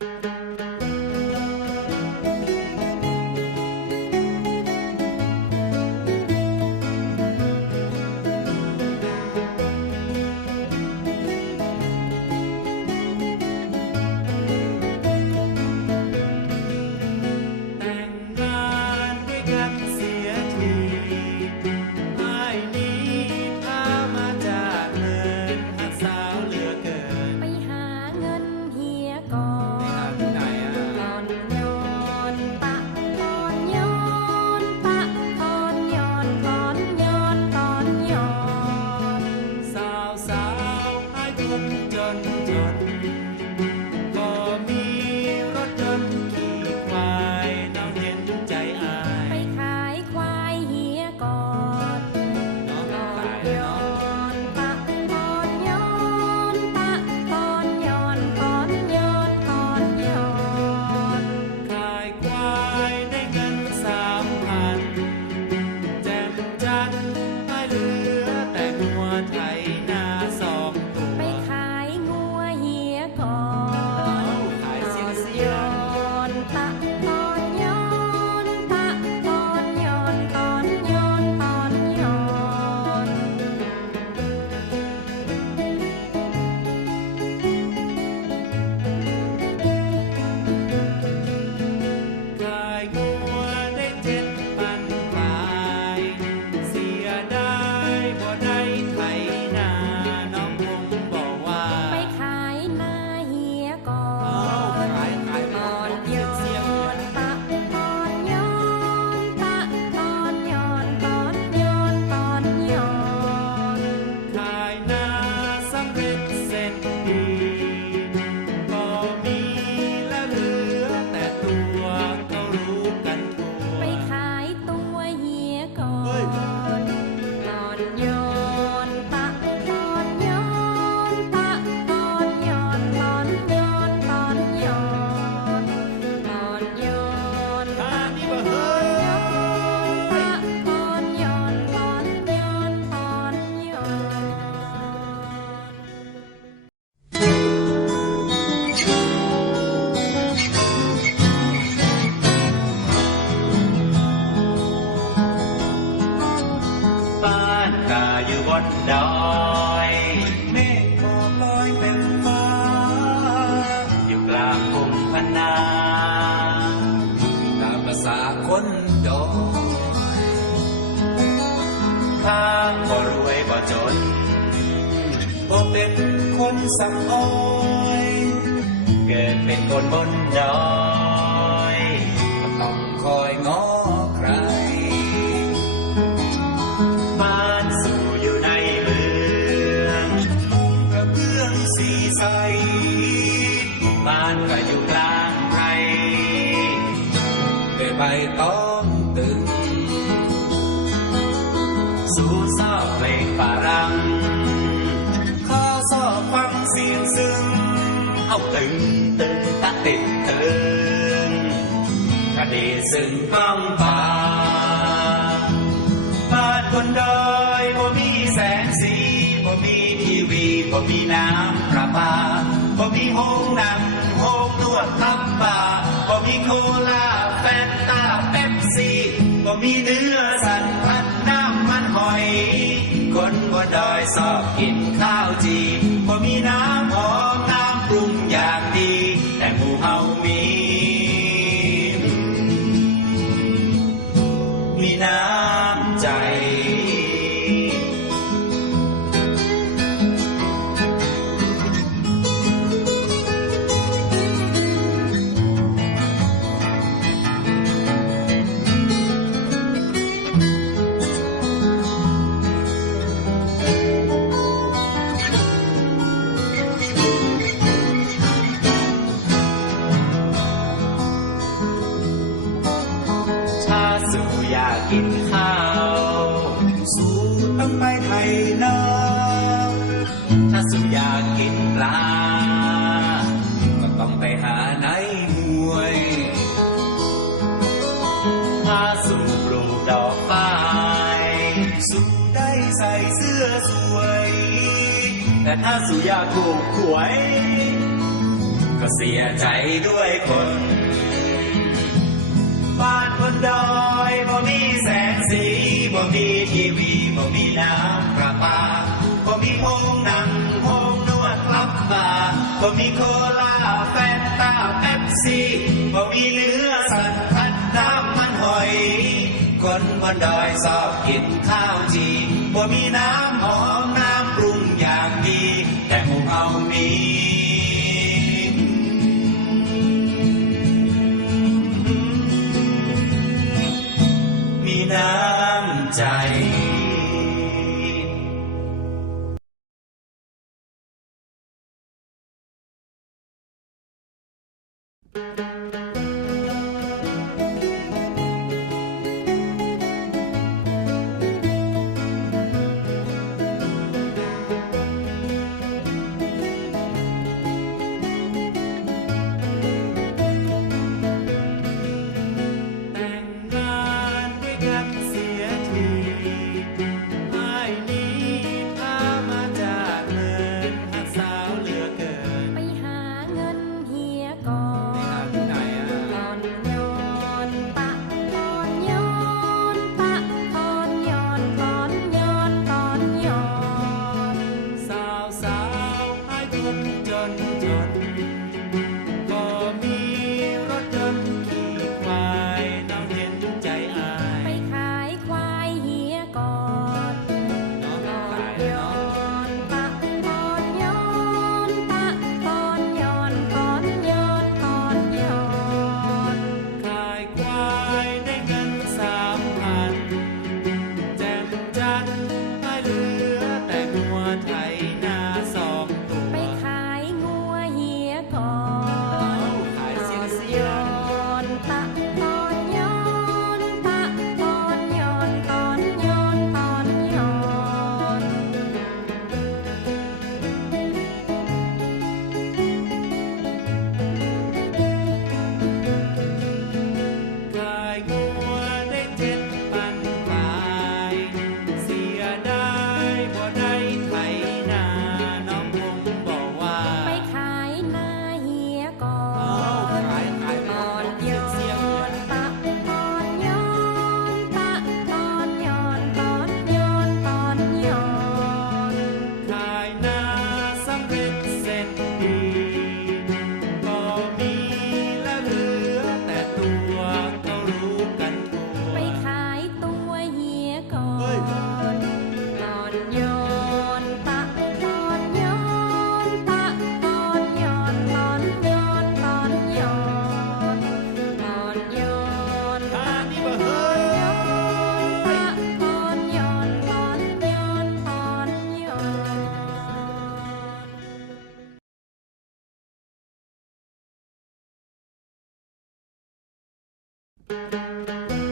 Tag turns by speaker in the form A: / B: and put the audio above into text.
A: Thank you. วนบนดอ
B: ยต้อ
A: ง
C: คอย
A: ง้อ
C: ใคร
A: บ้านสู่อยู่ในเมืองกระเบื้องสีใส บ้านก็อยู่กลางไพร
C: ด้วยใบตองตึง
A: สู่ซอกเพลงฝรั่งข้อซอกฟังเสียงซึ้งเอาตึง đi rừng phong phà Bạt quân đời bố mi sáng gì Bố mi kiwi, bố mi nam pra ba Bố mi hôn nằm, hôn nuột thăm bà Bố mi cola, fanta, pepsi Bố mi nữa อยากกินข้าว สูต้องไปไทยนาถ้าสูอยากกินปลา
C: ก็ต้องไปหาไหนมวย
A: ถ้าสูปลูกดอกป้ายสูได้ใส่เสื้อสวย แต่ถ้าสูอยากถูกหวย ก็เสียใจด้วยคน บนดอยบ่มีแสงสีบ่มีทีวีบ่มีน้ำประปาบ่มีโพงนั่งโพงนวดลับมาบ่มีโคลาแฟนตาเอฟซีบ่มีเนื้อสัตว์พัดน้ำมันหอย คนบนดอยชอบกินข้าวจีบ่มีน้ำหอม
B: done, done.
D: Música